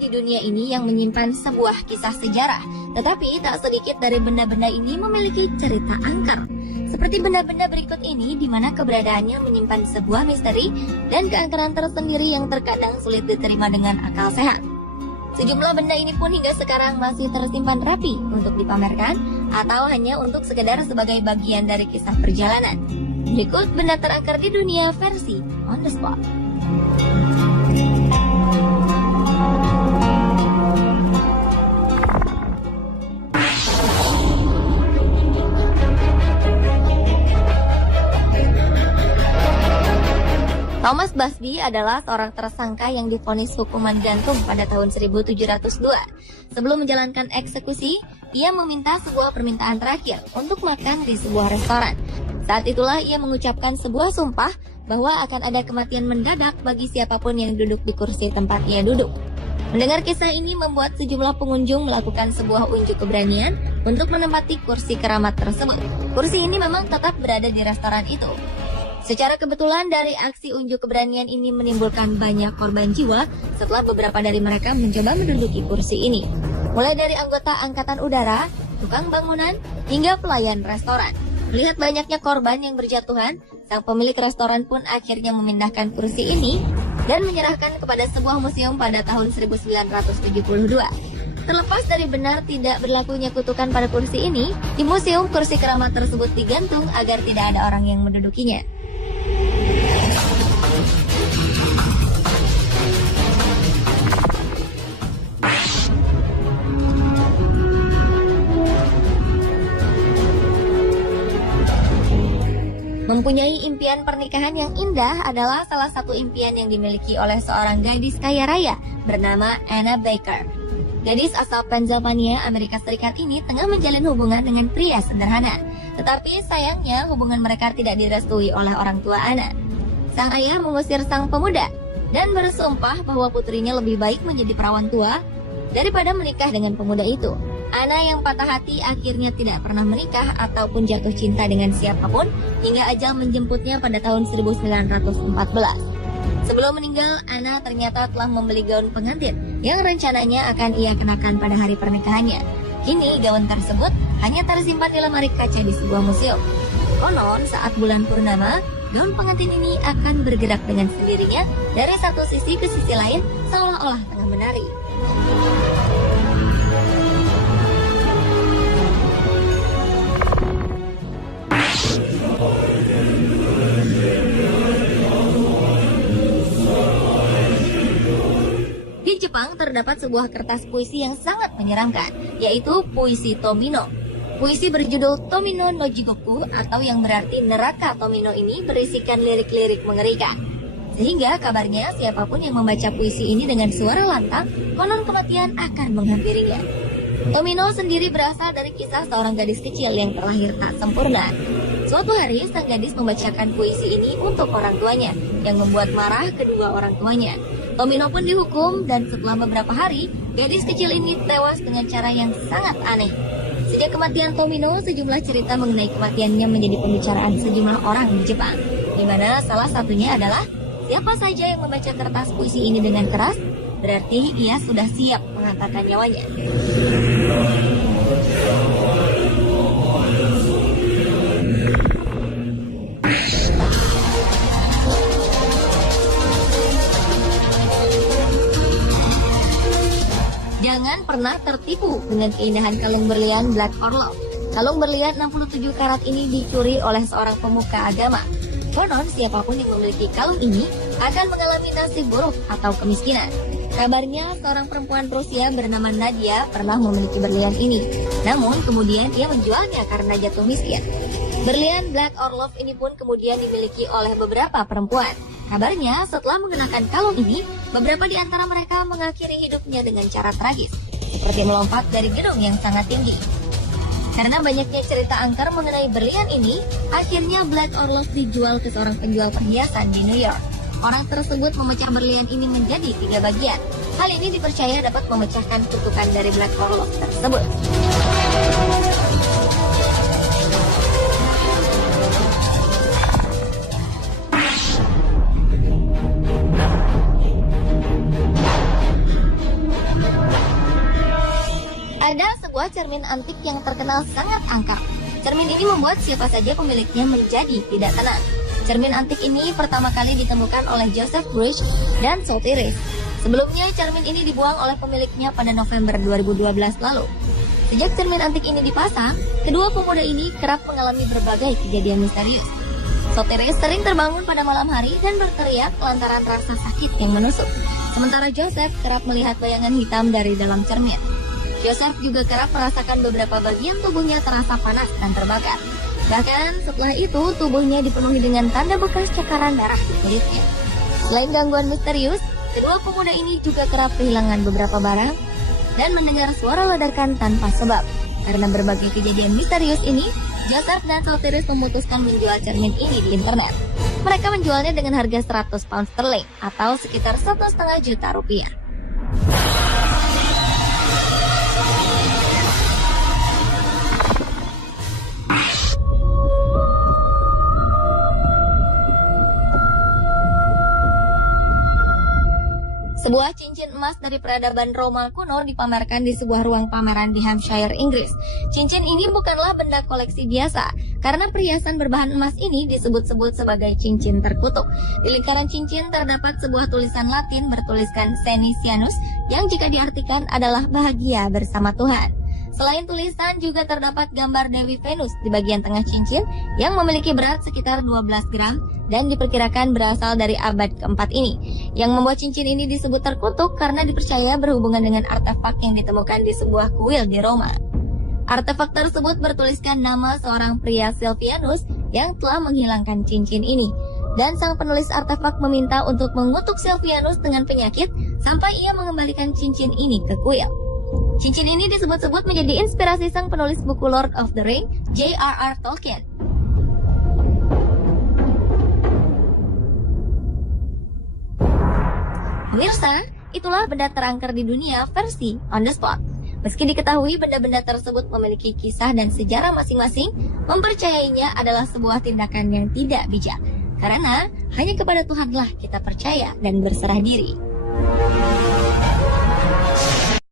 di dunia ini yang menyimpan sebuah kisah sejarah, tetapi tak sedikit dari benda-benda ini memiliki cerita angker. Seperti benda-benda berikut ini, di mana keberadaannya menyimpan sebuah misteri dan keangkeran tersendiri yang terkadang sulit diterima dengan akal sehat. Sejumlah benda ini pun hingga sekarang masih tersimpan rapi untuk dipamerkan atau hanya untuk sekedar sebagai bagian dari kisah perjalanan. Berikut benda terangker di dunia versi On The Spot. Thomas Busby adalah seorang tersangka yang divonis hukuman gantung pada tahun 1702. Sebelum menjalankan eksekusi, ia meminta sebuah permintaan terakhir untuk makan di sebuah restoran. Saat itulah ia mengucapkan sebuah sumpah bahwa akan ada kematian mendadak bagi siapapun yang duduk di kursi tempat ia duduk. Mendengar kisah ini membuat sejumlah pengunjung melakukan sebuah unjuk keberanian untuk menempati kursi keramat tersebut. Kursi ini memang tetap berada di restoran itu. Secara kebetulan dari aksi unjuk keberanian ini menimbulkan banyak korban jiwa setelah beberapa dari mereka mencoba menduduki kursi ini. Mulai dari anggota angkatan udara, tukang bangunan, hingga pelayan restoran. Melihat banyaknya korban yang berjatuhan, sang pemilik restoran pun akhirnya memindahkan kursi ini dan menyerahkan kepada sebuah museum pada tahun 1972. Terlepas dari benar tidak berlakunya kutukan pada kursi ini, di museum kursi keramat tersebut digantung agar tidak ada orang yang mendudukinya. Mempunyai impian pernikahan yang indah adalah salah satu impian yang dimiliki oleh seorang gadis kaya raya bernama Anna Baker. Gadis asal Pennsylvania, Amerika Serikat ini tengah menjalin hubungan dengan pria sederhana. Tetapi sayangnya hubungan mereka tidak direstui oleh orang tua Anna. Sang ayah mengusir sang pemuda dan bersumpah bahwa putrinya lebih baik menjadi perawan tua daripada menikah dengan pemuda itu. Anna yang patah hati akhirnya tidak pernah menikah ataupun jatuh cinta dengan siapapun hingga ajal menjemputnya pada tahun 1914. Sebelum meninggal, Anna ternyata telah membeli gaun pengantin yang rencananya akan ia kenakan pada hari pernikahannya. Kini gaun tersebut hanya tersimpan di lemari kaca di sebuah museum. Konon saat bulan purnama, gaun pengantin ini akan bergerak dengan sendirinya dari satu sisi ke sisi lain seolah-olah tengah menari. Di Jepang terdapat sebuah kertas puisi yang sangat menyeramkan, yaitu puisi Tomino. Puisi berjudul Tomino no Jigoku atau yang berarti neraka Tomino ini berisikan lirik-lirik mengerikan. Sehingga kabarnya siapapun yang membaca puisi ini dengan suara lantang, konon kematian akan menghampirinya. Tomino sendiri berasal dari kisah seorang gadis kecil yang terlahir tak sempurna. Suatu hari sang gadis membacakan puisi ini untuk orang tuanya, yang membuat marah kedua orang tuanya. Tomino pun dihukum dan setelah beberapa hari, gadis kecil ini tewas dengan cara yang sangat aneh. Sejak kematian Tomino, sejumlah cerita mengenai kematiannya menjadi pembicaraan sejumlah orang di Jepang, di mana salah satunya adalah siapa saja yang membaca kertas puisi ini dengan keras, berarti ia sudah siap mengantarkan nyawanya. Jangan pernah tertipu dengan keindahan kalung berlian Black Orlov. Kalung berlian 67 karat ini dicuri oleh seorang pemuka agama. Konon siapapun yang memiliki kalung ini akan mengalami nasib buruk atau kemiskinan. Kabarnya seorang perempuan Rusia bernama Nadia pernah memiliki berlian ini. Namun kemudian ia menjualnya karena jatuh miskin. Berlian Black Orlov ini pun kemudian dimiliki oleh beberapa perempuan. Kabarnya setelah mengenakan kalung ini, beberapa di antara mereka mengakhiri hidupnya dengan cara tragis, seperti melompat dari gedung yang sangat tinggi. Karena banyaknya cerita angker mengenai berlian ini, akhirnya Black Orlov dijual ke seorang penjual perhiasan di New York. Orang tersebut memecah berlian ini menjadi 3 bagian. Hal ini dipercaya dapat memecahkan kutukan dari Black Orlov tersebut. cermin antik yang terkenal sangat angker. Cermin ini membuat siapa saja pemiliknya menjadi tidak tenang. Cermin antik ini pertama kali ditemukan oleh Joseph Bruce dan Sotheby's. Sebelumnya, cermin ini dibuang oleh pemiliknya pada November 2012 lalu. Sejak cermin antik ini dipasang, kedua pemuda ini kerap mengalami berbagai kejadian misterius. Sotheby's sering terbangun pada malam hari dan berteriak lantaran rasa sakit yang menusuk. Sementara Joseph kerap melihat bayangan hitam dari dalam cermin. Joseph juga kerap merasakan beberapa bagian tubuhnya terasa panas dan terbakar. Bahkan setelah itu, tubuhnya dipenuhi dengan tanda bekas cakaran darah di kulitnya. Selain gangguan misterius, kedua pemuda ini juga kerap kehilangan beberapa barang dan mendengar suara ledakan tanpa sebab. Karena berbagai kejadian misterius ini, Joseph dan Sotheby's memutuskan menjual cermin ini di internet. Mereka menjualnya dengan harga 100 pound sterling atau sekitar 1,5 juta rupiah. Sebuah cincin emas dari peradaban Roma kuno dipamerkan di sebuah ruang pameran di Hampshire, Inggris. Cincin ini bukanlah benda koleksi biasa, karena perhiasan berbahan emas ini disebut-sebut sebagai cincin terkutuk. Di lingkaran cincin terdapat sebuah tulisan Latin bertuliskan Senisianus, yang jika diartikan adalah bahagia bersama Tuhan. Selain tulisan, juga terdapat gambar Dewi Venus di bagian tengah cincin yang memiliki berat sekitar 12 gram dan diperkirakan berasal dari abad keempat ini. Yang membuat cincin ini disebut terkutuk karena dipercaya berhubungan dengan artefak yang ditemukan di sebuah kuil di Roma. Artefak tersebut bertuliskan nama seorang pria Silvianus yang telah menghilangkan cincin ini. Dan sang penulis artefak meminta untuk mengutuk Silvianus dengan penyakit sampai ia mengembalikan cincin ini ke kuil. Cincin ini disebut-sebut menjadi inspirasi sang penulis buku Lord of the Rings, J.R.R. Tolkien. Pemirsa, itulah benda terangker di dunia versi on the spot. Meski diketahui benda-benda tersebut memiliki kisah dan sejarah masing-masing, mempercayainya adalah sebuah tindakan yang tidak bijak. Karena hanya kepada Tuhanlah kita percaya dan berserah diri.